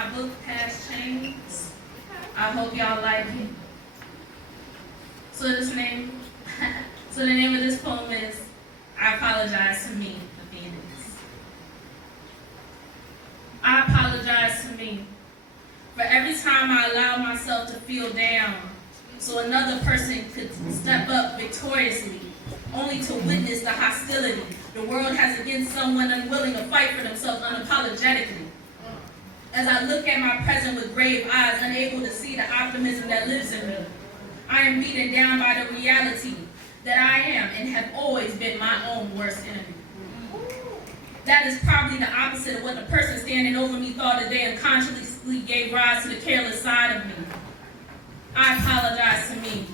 my book, Past Chains. I hope y'all like it. So the name of this poem is I Apologize to Me, the Phoenix. I apologize to me for every time I allow myself to feel down so another person could step up victoriously, only to witness the hostility the world has against someone unwilling to fight for themselves unapologetically. As I look at my present with grave eyes, unable to see the optimism that lives in me, I am beaten down by the reality that I am and have always been my own worst enemy. That is probably the opposite of what the person standing over me thought today and consciously gave rise to the careless side of me. I apologize to me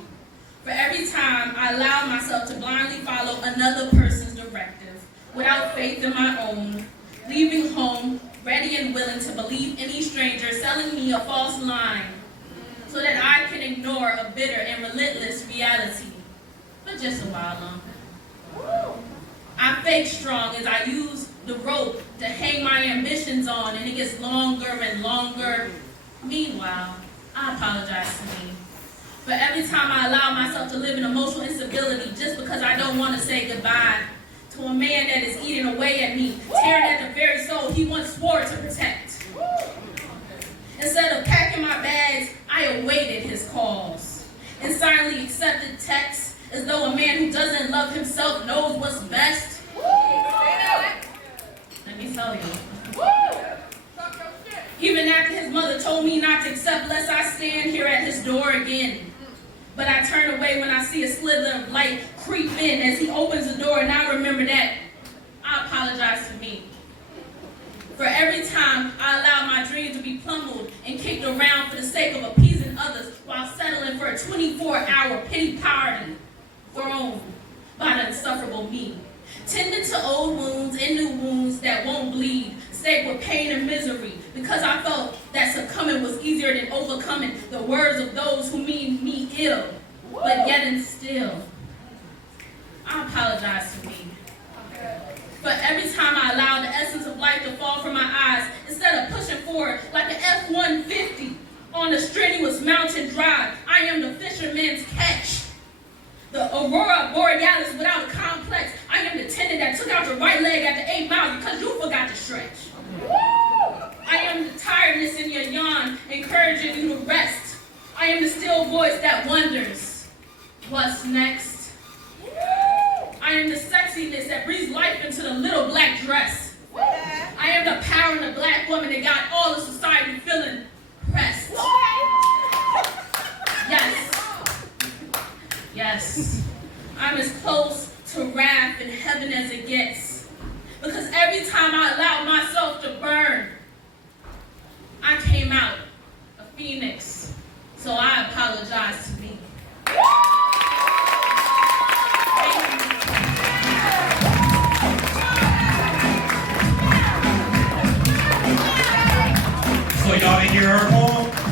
for every time I allow myself to blindly follow another person's directive without faith in my own, leaving home ready and willing to believe any stranger selling me a false line so that I can ignore a bitter and relentless reality for just a while longer. I fake strong as I use the rope to hang my ambitions on, and it gets longer and longer. Meanwhile, I apologize to me for every time I allow myself to live in emotional instability just because I don't want to say goodbye to a man that is eating away at me, tearing at the very soul he once swore to protect. Instead of packing my bags, I awaited his calls and silently accepted texts as though a man who doesn't love himself knows what's best. Let me tell you. Even after his mother told me not to accept lest I stand here at his door again. But I turn away when I see a slither of light creep in as he opens the door, and I remember that. I apologize to me for every time I allow my dreams to be pummeled and kicked around for the sake of appeasing others while settling for a 24-hour pity party thrown by the insufferable me. Tending to old wounds and new wounds that won't bleed, stayed with pain and misery, because I felt that succumbing was easier than overcoming the words of those who mean me ill, but yet and still. I apologize to me for every time I allow the essence of life to fall from my eyes instead of pushing forward like an F-150 on a strenuous mountain drive. I am the fisherman's catch, the aurora borealis without a complex. I am the tendon that took out your right leg after 8 miles because you forgot to stretch. I am the tiredness in your yawn, encouraging you to rest. I am the still voice that wonders, what's next? I am the sexiness that breathes life into the little black dress. I am the power in the black woman that got all of society feeling pressed. Yes, I'm as close to wrath in heaven as it gets. Because every time I allowed myself to burn, I came out a phoenix. So I apologize to me. So y'all didn't hear her poem?